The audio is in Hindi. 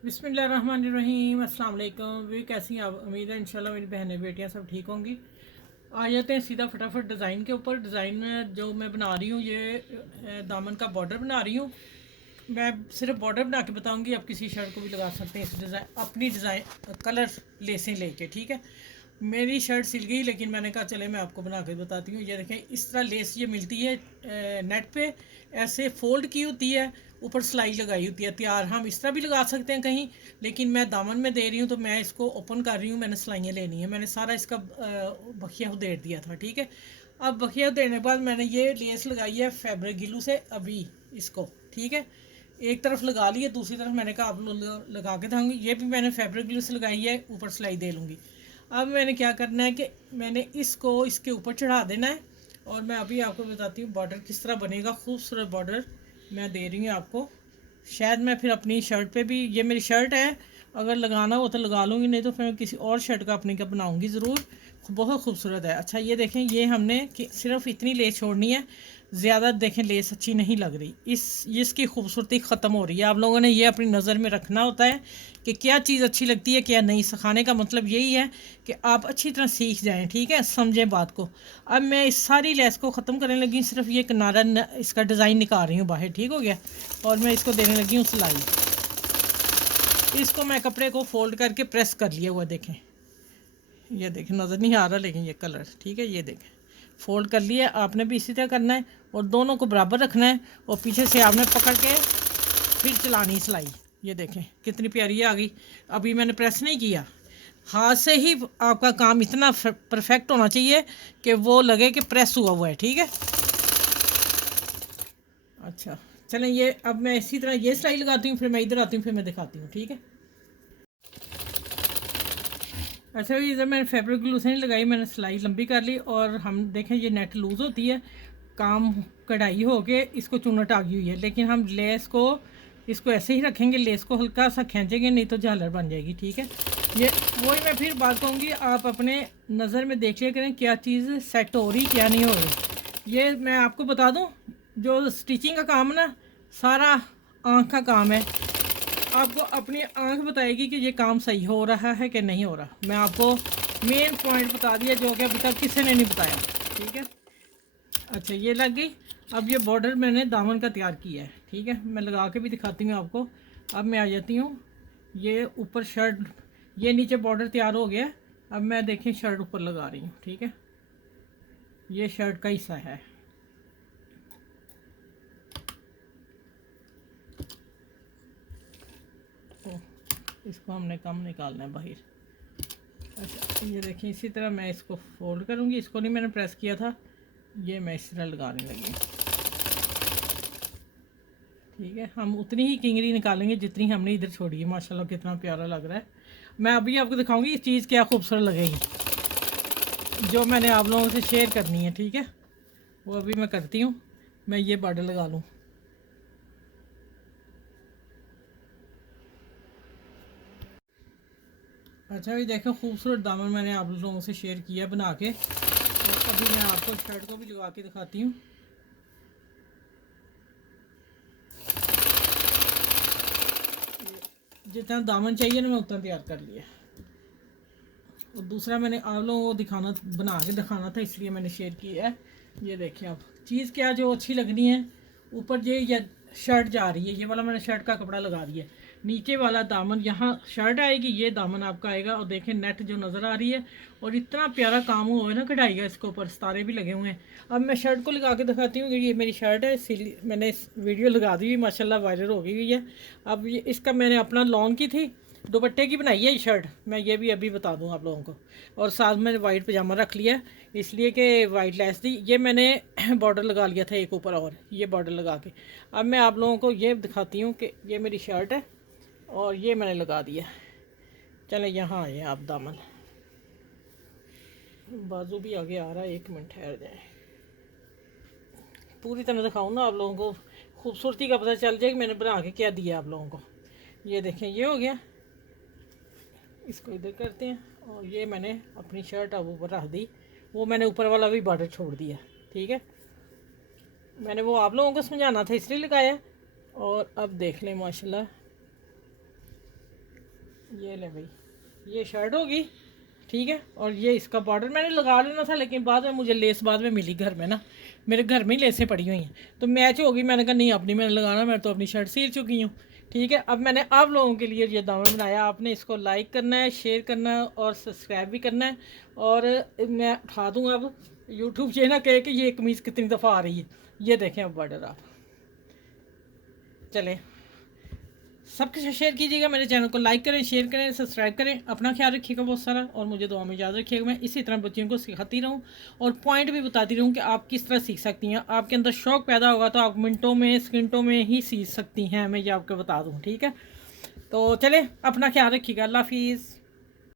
बिस्मिल्लाहिर्रहमानिर्रहीम, अस्सलाम वालेकुम। वे कैसी हैं आप? उम्मीद है इंशाल्लाह मेरी बहनें बेटियां सब ठीक होंगी। आ जाते हैं सीधा फटाफट डिज़ाइन के ऊपर। डिज़ाइन जो मैं बना रही हूँ ये दामन का बॉर्डर बना रही हूँ। मैं सिर्फ बॉर्डर बना के बताऊंगी, आप किसी शर्ट को भी लगा सकते हैं इस डिज़ाइन, अपनी डिज़ाइन कलर लेसें लेके, ठीक है। मेरी शर्ट सिल गई लेकिन मैंने कहा चले मैं आपको बना के बताती हूँ। ये देखें, इस तरह लेस ये मिलती है नेट पे, ऐसे फोल्ड की होती है, ऊपर सिलाई लगाई होती है तैयार। हम इस तरह भी लगा सकते हैं कहीं, लेकिन मैं दामन में दे रही हूँ तो मैं इसको ओपन कर रही हूँ, मैंने सिलाइयाँ लेनी है। मैंने सारा इसका बखिया उधेड़ दिया था, ठीक है। अब बखिया उधेड़ने के बाद मैंने ये लेस लगाई है फैब्रिक गिलू से अभी इसको, ठीक है। एक तरफ लगा ली है, दूसरी तरफ मैंने कहा आप लगा के दूँगी। ये भी मैंने फैब्रिक ग्लू से लगाई है, ऊपर सिलाई दे लूँगी। अब मैंने क्या करना है कि मैंने इसको इसके ऊपर चढ़ा देना है, और मैं अभी आपको बताती हूँ बॉर्डर किस तरह बनेगा। खूबसूरत बॉर्डर मैं दे रही हूँ आपको। शायद मैं फिर अपनी शर्ट पे भी, ये मेरी शर्ट है, अगर लगाना हो तो लगा लूँगी, नहीं तो फिर मैं किसी और शर्ट का अपनी का बनाऊँगी ज़रूर। बहुत खूबसूरत है। अच्छा ये देखें, ये हमने सिर्फ इतनी लेस छोड़नी है, ज़्यादा देखें लेस अच्छी नहीं लग रही, इसकी खूबसूरती ख़त्म हो रही है। आप लोगों ने ये अपनी नज़र में रखना होता है कि क्या चीज़ अच्छी लगती है क्या नहीं। सिखाने का मतलब यही है कि आप अच्छी तरह सीख जाएं, ठीक है, समझें बात को। अब मैं इस सारी लेस को ख़त्म करने लगी, सिर्फ ये किनारा इसका डिज़ाइन निकाल रही हूँ बाहर, ठीक हो गया। और मैं इसको देने लगी हूँ सिलाई। इसको मैं कपड़े को फोल्ड करके प्रेस कर लिया हुआ, देखें, ये देखें, नज़र नहीं आ रहा लेकिन ये कलर, ठीक है। ये देखें, फोल्ड कर लिया। आपने भी इसी तरह करना है और दोनों को बराबर रखना है, और पीछे से आपने पकड़ के फिर चलानी सिलाई। ये देखें कितनी प्यारी आ गई। अभी मैंने प्रेस नहीं किया, हाथ से ही आपका काम इतना परफेक्ट होना चाहिए कि वो लगे कि प्रेस हुआ हुआ है, ठीक है। अच्छा चलें, ये अब मैं इसी तरह ये सिलाई लगाती हूँ, फिर मैं इधर आती हूँ, फिर मैं दिखाती हूँ, ठीक है। अच्छा, ये इधर मैंने फैब्रिक ग्लू से नहीं लगाई, मैंने सिलाई लंबी कर ली। और हम देखें ये नेट लूज़ होती है, काम कढ़ाई हो के इसको चुनट आ गई हुई है, लेकिन हम लेस को इसको ऐसे ही रखेंगे, लेस को हल्का सा खींचेंगे, नहीं तो झालर बन जाएगी, ठीक है। ये वही मैं फिर बात कहूँगी, आप अपने नज़र में देख लिया करें क्या चीज़ सेट हो रही क्या नहीं हो रही। ये मैं आपको बता दूँ, जो स्टिचिंग का काम ना, सारा आँख का काम है। आपको अपनी आंख बताएगी कि ये काम सही हो रहा है कि नहीं हो रहा। मैं आपको मेन पॉइंट बता दिया जो कि अभी तक किसी ने नहीं बताया, ठीक है। अच्छा ये लग गई। अब ये बॉर्डर मैंने दामन का तैयार किया है, ठीक है, मैं लगा के भी दिखाती हूँ आपको। अब मैं आ जाती हूँ, ये ऊपर शर्ट, ये नीचे बॉर्डर तैयार हो गया। अब मैं देखें शर्ट ऊपर लगा रही हूँ, ठीक है। ये शर्ट का हिस्सा है। इसको हमने कम निकालना है बाहर। अच्छा ये देखिए, इसी तरह मैं इसको फोल्ड करूँगी, इसको नहीं मैंने प्रेस किया था, ये मैं इस तरह लगाने लगी, ठीक है। हम उतनी ही किंगरी निकालेंगे जितनी हमने इधर छोड़ी है। माशाल्लाह कितना प्यारा लग रहा है। मैं अभी आपको दिखाऊंगी इस चीज़ क्या खूबसूरत लगेगी, जो मैंने आप लोगों से शेयर करनी है, ठीक है। वो अभी मैं करती हूँ। मैं ये बॉर्डर लगा लूँ। अच्छा ये देखो, खूबसूरत दामन मैंने आप लोगों से शेयर किया बना के। तो अभी मैं आपको शर्ट को भी लगा के दिखाती हूँ। जितना दामन चाहिए ना मैं उतना तैयार कर लिया। और दूसरा मैंने आप लोगों को दिखाना, बना के दिखाना था, इसलिए मैंने शेयर किया है। ये देखिए, आप चीज़ क्या जो अच्छी लगनी है। ऊपर ये शर्ट जा रही है, ये वाला मैंने शर्ट का कपड़ा लगा दिया। नीचे वाला दामन, यहाँ शर्ट आएगी, ये दामन आपका आएगा। और देखें नेट जो नज़र आ रही है, और इतना प्यारा काम हुआ है ना कढ़ाई का, इसके ऊपर सितारे भी लगे हुए हैं। अब मैं शर्ट को लगा के दिखाती हूँ कि ये मेरी शर्ट है, सिली मैंने इस वीडियो लगा दी हुई, माशाल्लाह वायरल हो गई हुई है। अब ये इसका मैंने अपना लॉन्ग की थी, दुपट्टे की बनाई है ये शर्ट, मैं ये भी अभी बता दूँ आप लोगों को। और साथ में वाइट पजामा रख लिया, इसलिए कि वाइट लेस थी। ये मैंने बॉर्डर लगा लिया था एक ऊपर, और ये बॉर्डर लगा के अब मैं आप लोगों को ये दिखाती हूँ कि ये मेरी शर्ट है और ये मैंने लगा दिया। चलें यहाँ आए आप, दामन बाजू भी आगे आ रहा है, एक मिनट ठहर जाए, पूरी तरह दिखाऊँ ना आप लोगों को, खूबसूरती का पता चल जाए कि मैंने बना के क्या दिया आप लोगों को। ये देखें, ये हो गया। इसको इधर करते हैं, और ये मैंने अपनी शर्ट अब ऊपर रख दी, वो मैंने ऊपर वाला भी बॉर्डर छोड़ दिया, ठीक है। मैंने वो आप लोगों को समझाना था इसलिए लगाया। और अब देख लें माशाल्लाह, ये ले भाई, ये शर्ट होगी, ठीक है। और ये इसका बॉर्डर मैंने लगा लेना था, लेकिन बाद में मुझे लेस बाद में मिली घर में ना, मेरे घर में ही लेसें पड़ी हुई हैं, तो मैच होगी। मैंने कहा नहीं, अपनी मैंने लगाना, मैं तो अपनी शर्ट सिल चुकी हूँ, ठीक है। अब मैंने आप लोगों के लिए ये दामन बनाया, आपने इसको लाइक करना है, शेयर करना है और सब्सक्राइब भी करना है। और मैं उठा दूँ अब, यूट्यूब ये ना कहे कि ये कमीज़ कितनी दफ़ा आ रही है। ये देखें अब बॉर्डर आप, चले सबके साथ शेयर कीजिएगा, मेरे चैनल को लाइक करें, शेयर करें, सब्सक्राइब करें। अपना ख्याल रखिएगा बहुत सारा, और मुझे दुआ में याद रखिएगा। मैं इसी तरह बच्चियों को सिखाती रहूं और पॉइंट भी बताती रहूं कि आप किस तरह सीख सकती हैं। आपके अंदर शौक़ पैदा होगा तो आप मिनटों में, सेकंडों में ही सीख सकती हैं, मैं ये आपको बता दूँ, ठीक है। तो चले, अपना ख्याल रखिएगा, अल्लाह हाफिज़।